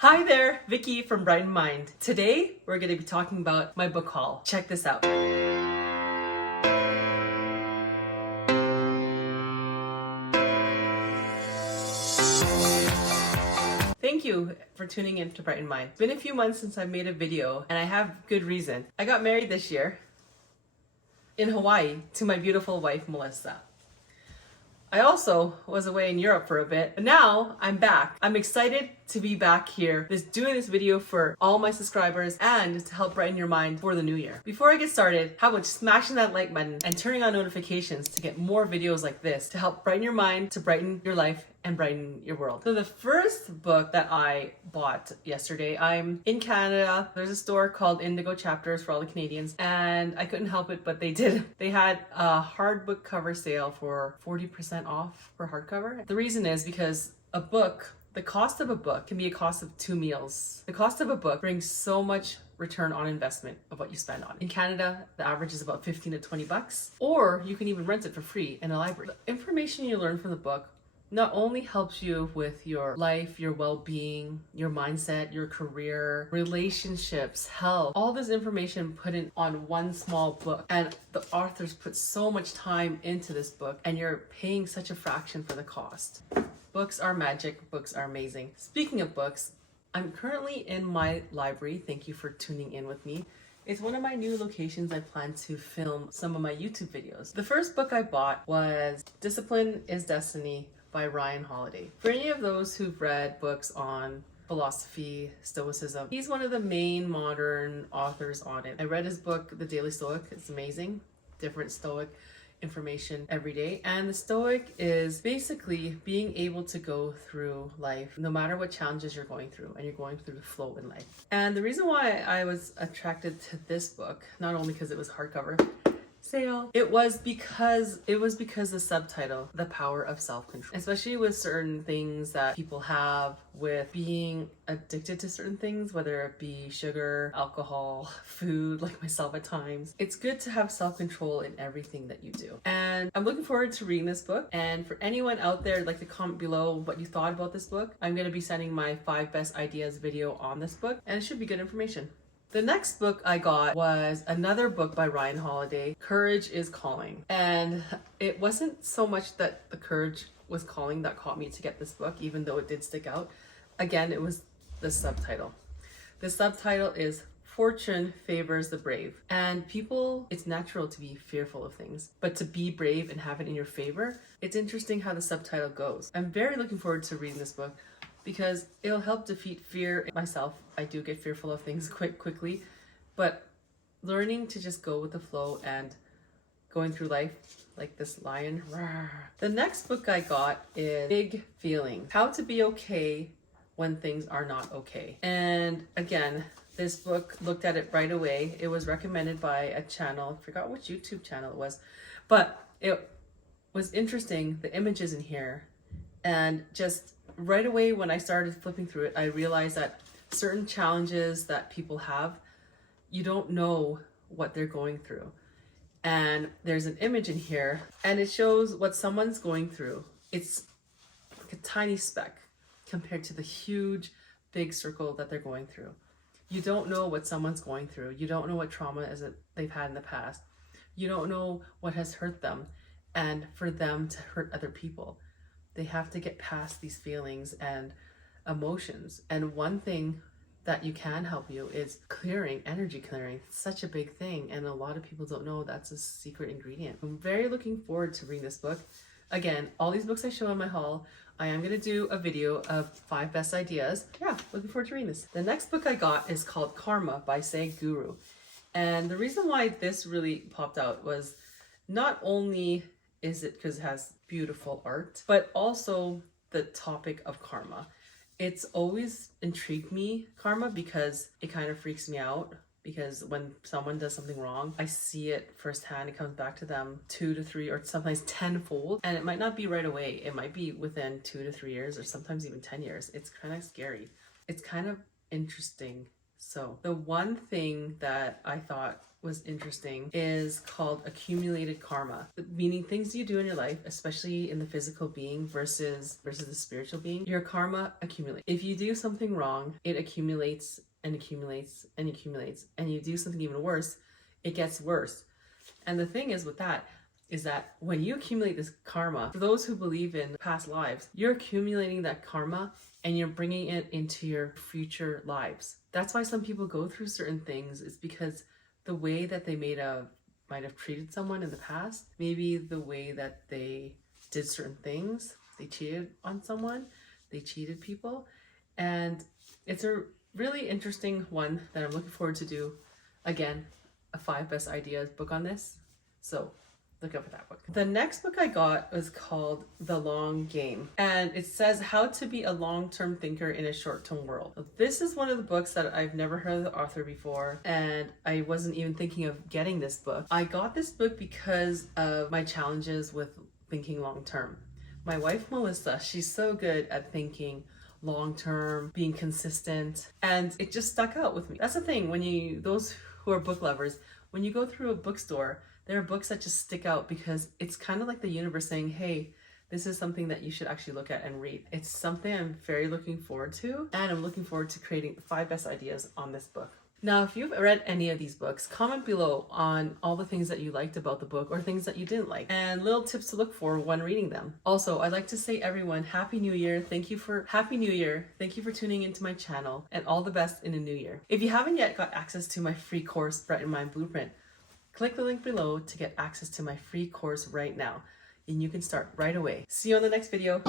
Hi there, Vicky from Brightened Mind. Today, we're going to be talking about my book haul. Check this out. Thank you for tuning in to Brightened Mind. It's been a few months since I made a video, and I have good reason. I got married this year in Hawaii to my beautiful wife, Melissa. I also was away in Europe for a bit, but now I'm back. I'm excited to be back here, doing this video for all my subscribers and to help brighten your mind for the new year. Before I get started, how about smashing that like button and turning on notifications to get more videos like this to help brighten your mind, to brighten your life, and brighten your world. So the first book that I bought yesterday, I'm in Canada. There's a store called Indigo Chapters for all the Canadians, and I couldn't help it, but they had a hard book cover sale for 40% off for hardcover. The reason is because the cost of a book can be a cost of 2 meals. The cost of a book brings so much return on investment of what you spend on it. In Canada, the average is about 15 to 20 bucks, or you can even rent it for free in a library. The information you learn from the book not only helps you with your life, your well-being, your mindset, your career, relationships, health, all this information put in on one small book. And the authors put so much time into this book, and you're paying such a fraction for the cost. Books are magic. Books are amazing. Speaking of books, I'm currently in my library. Thank you for tuning in with me. It's one of my new locations I plan to film some of my YouTube videos. The first book I bought was Discipline is Destiny by Ryan Holiday. For any of those who've read books on philosophy, stoicism, he's one of the main modern authors on it. I read his book, The Daily Stoic. It's amazing. Different Stoic information every day. And the Stoic is basically being able to go through life no matter what challenges you're going through, and you're going through the flow in life. And the reason why I was attracted to this book, not only because it was hardcover sale, it was because the subtitle, The Power of Self-Control, especially with certain things that people have with being addicted to certain things, whether it be sugar, alcohol, food, like myself at times. It's good to have self-control in everything that you do. And I'm looking forward to reading this book. And for anyone out there, like to comment below what you thought about this book. I'm going to be sending my 5 best ideas video on this book, and it should be good information. The next book I got was another book by Ryan Holiday, Courage is Calling. And it wasn't so much that the courage was calling that caught me to get this book, even though it did stick out. Again, it was the subtitle. The subtitle is Fortune Favors the Brave. And people, it's natural to be fearful of things, but to be brave and have it in your favor, it's interesting how the subtitle goes. I'm very looking forward to reading this book, because it'll help defeat fear. Myself, I do get fearful of things quickly, but learning to just go with the flow and going through life like this lion. The next book I got is Big Feelings, How to Be Okay When Things Are Not Okay. And again, this book, looked at it right away. It was recommended by a channel, I forgot which YouTube channel it was, but it was interesting, the images in here, and just right away when I started flipping through it, I realized that certain challenges that people have, you don't know what they're going through. And there's an image in here, and it shows what someone's going through. It's like a tiny speck compared to the huge, big circle that they're going through. You don't know what someone's going through. You don't know what trauma is that they've had in the past. You don't know what has hurt them, and for them to hurt other people. They have to get past these feelings and emotions. And one thing that you can help you is energy clearing. It's such a big thing, and a lot of people don't know that's a secret ingredient. I'm very looking forward to reading this book. Again, all these books I show in my haul, I am going to do a video of 5 best ideas. Yeah, looking forward to reading this. The next book I got is called Karma by Sadhguru. And the reason why this really popped out was not only is it because it has beautiful art, but also the topic of karma. It's always intrigued me, karma, because it kind of freaks me out, because when someone does something wrong, I see it firsthand. It comes back to them 2 to 3 or sometimes 10-fold, and it might not be right away. It might be within 2 to 3 years, or sometimes even 10 years. It's kind of scary. It's kind of interesting So the one thing that I thought was interesting is called accumulated karma, meaning things you do in your life, especially in the physical being versus the spiritual being. Your karma accumulates. If you do something wrong, it accumulates and accumulates and accumulates, and you do something even worse, it gets worse. And the thing is with that is that when you accumulate this karma, for those who believe in past lives, you're accumulating that karma and you're bringing it into your future lives. That's why some people go through certain things, is because the way that they might have treated someone in the past, maybe the way that they did certain things, they cheated on someone, they cheated people. And it's a really interesting one that I'm looking forward to do, again, a 5 best ideas book on this. So look out for that book. The next book I got was called The Long Game, and it says how to be a long-term thinker in a short-term world. This is one of the books that I've never heard of the author before, and I wasn't even thinking of getting this book. I got this book because of my challenges with thinking long-term. My wife, Melissa, she's so good at thinking long-term, being consistent, and it just stuck out with me. That's the thing, when those who are book lovers, when you go through a bookstore, there are books that just stick out because it's kind of like the universe saying, hey, this is something that you should actually look at and read. It's something I'm very looking forward to, and I'm looking forward to creating 5 best ideas on this book. Now, if you've read any of these books, comment below on all the things that you liked about the book or things that you didn't like, and little tips to look for when reading them. Also, I'd like to say everyone, Happy New Year. Happy New Year. Thank you for tuning into my channel, and all the best in a new year. If you haven't yet got access to my free course, Brightened Mind Blueprint, click the link below to get access to my free course right now, and you can start right away. See you on the next video.